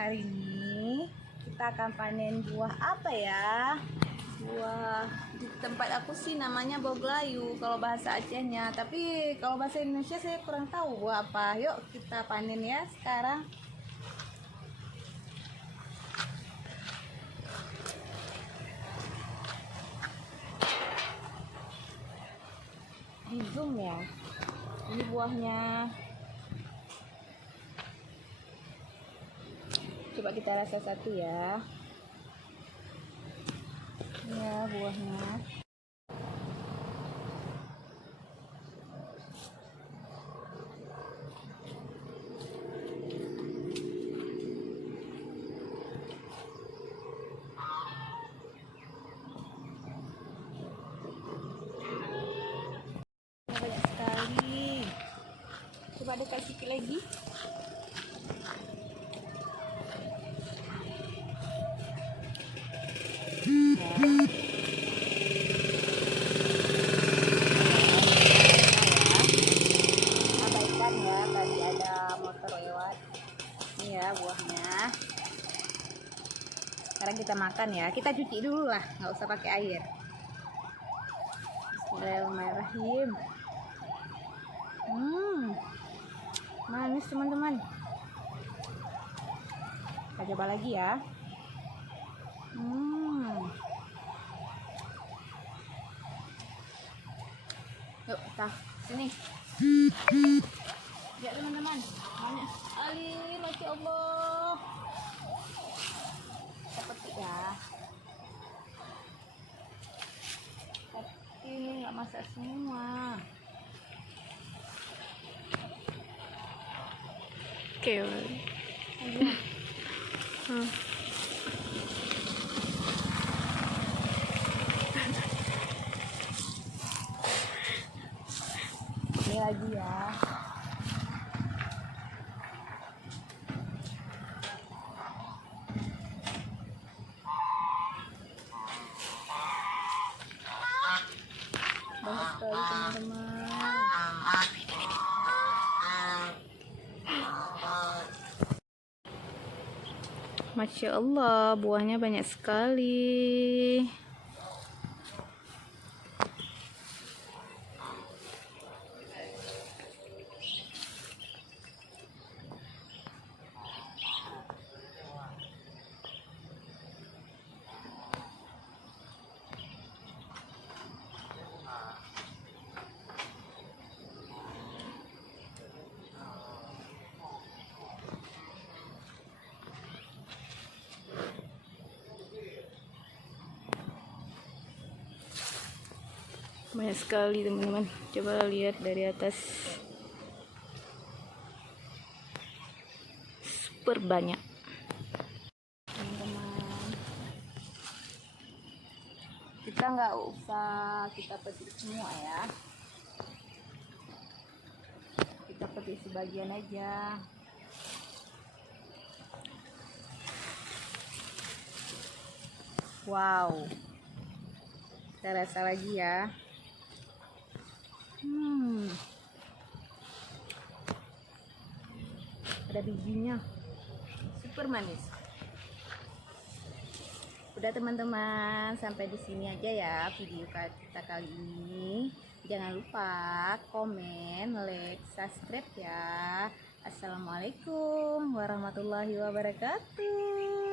hari ini kita akan panen buah apa ya? Buah di tempat aku sih namanya boglayu kalau bahasa Acehnya, tapi kalau bahasa Indonesia saya kurang tahu buah apa. Yuk kita panen ya sekarang. Di zoom ya. Ini buahnya. Coba kita rasa satu ya. Ini ya buahnya. Banyak sekali. Coba dekat sedikit lagi. Abaikan ya, tadi ada motor lewat. Ini ya buahnya. Sekarang kita makan ya. Kita cuci dulu lah, nggak usah pakai air. Bismillahirrahmanirrahim. Manis teman-teman. Kita coba lagi ya. Yuk kita sini. Ya teman-teman, banyak sekali, masya Allah. Kita petik ya. Tapi ini nggak masak semua. Oke. Ini lagi ya. Banyak sekali teman-teman. Masya Allah, buahnya banyak sekali. Banyak sekali teman-teman. Coba lihat dari atas. Super banyak. Teman-teman, kita nggak usah kita petik semua ya. Kita petik sebagian aja. Wow, kita rasa lagi ya. Ada bijinya, super manis. Udah teman-teman, sampai di sini aja ya video kita kali ini. Jangan lupa komen, like, subscribe ya. Assalamualaikum warahmatullahi wabarakatuh.